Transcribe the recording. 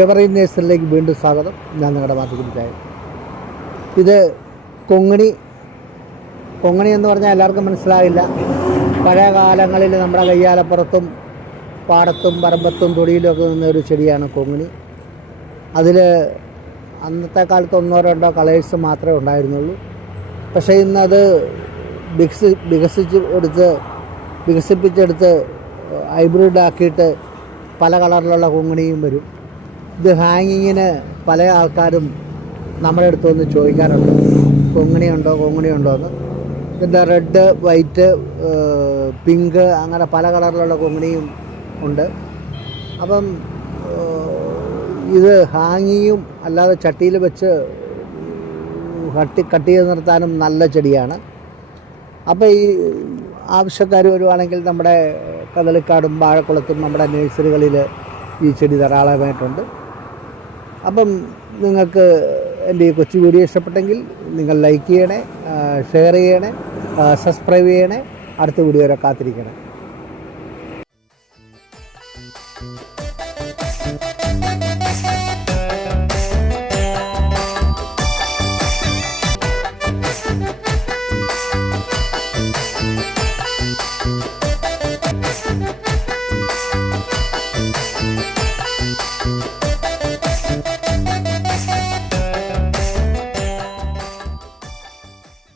എവറീൻ നേഴ്സറിലേക്ക് വീണ്ടും സ്വാഗതം. ഞാൻ നിങ്ങളുടെ മാതൃകുടിച്ചായ. ഇത് കൊങ്ങിണി എന്ന് പറഞ്ഞാൽ എല്ലാവർക്കും മനസ്സിലാകില്ല. പഴയ കാലങ്ങളിൽ നമ്മുടെ കയ്യാലപ്പുറത്തും പാടത്തും പറമ്പത്തും തൊടിയിലൊക്കെ നിന്ന ഒരു ചെടിയാണ് കൊങ്ങിണി. അതിൽ അന്നത്തെ കാലത്ത് 1-2 കളേഴ്സ് മാത്രമേ ഉണ്ടായിരുന്നുള്ളൂ. പക്ഷേ ഇന്നത് വികസിപ്പിച്ചെടുത്ത് ഹൈബ്രിഡ് ആക്കിയിട്ട് പല കളറിലുള്ള കൊങ്ങിണിയും വരും. ഇത് ഹാങ്ങിങ്ങിന് പല ആൾക്കാരും നമ്മുടെ അടുത്ത് വന്ന് ചോദിക്കാറുണ്ട്, കൊങ്ങിണി ഉണ്ടോ എന്ന്. ഇതിൻ്റെ റെഡ്, വൈറ്റ്, പിങ്ക് അങ്ങനെ പല കളറിലുള്ള കൊങ്ങിണിയും ഉണ്ട്. അപ്പം ഇത് ഹാങ്ങിങ്ങും അല്ലാതെ ചട്ടിയിൽ വെച്ച് കട്ട് ചെയ്ത് നിർത്താനും നല്ല ചെടിയാണ്. അപ്പോൾ ഈ ആവശ്യക്കാർ വരുവാണെങ്കിൽ നമ്മുടെ കദളിക്കാടും വാഴക്കുളത്തും നമ്മുടെ നഴ്സറികളിൽ ഈ ചെടി ധാരാളമായിട്ടുണ്ട്. അപ്പം നിങ്ങൾക്ക് എൻ്റെ ഈ കൊച്ചു വീഡിയോ ഇഷ്ടപ്പെട്ടെങ്കിൽ നിങ്ങൾ ലൈക്ക് ചെയ്യണേ, ഷെയർ ചെയ്യണേ, സബ്സ്ക്രൈബ് ചെയ്യണേ. അടുത്ത വീഡിയോ വരെ കാത്തിരിക്കണേ.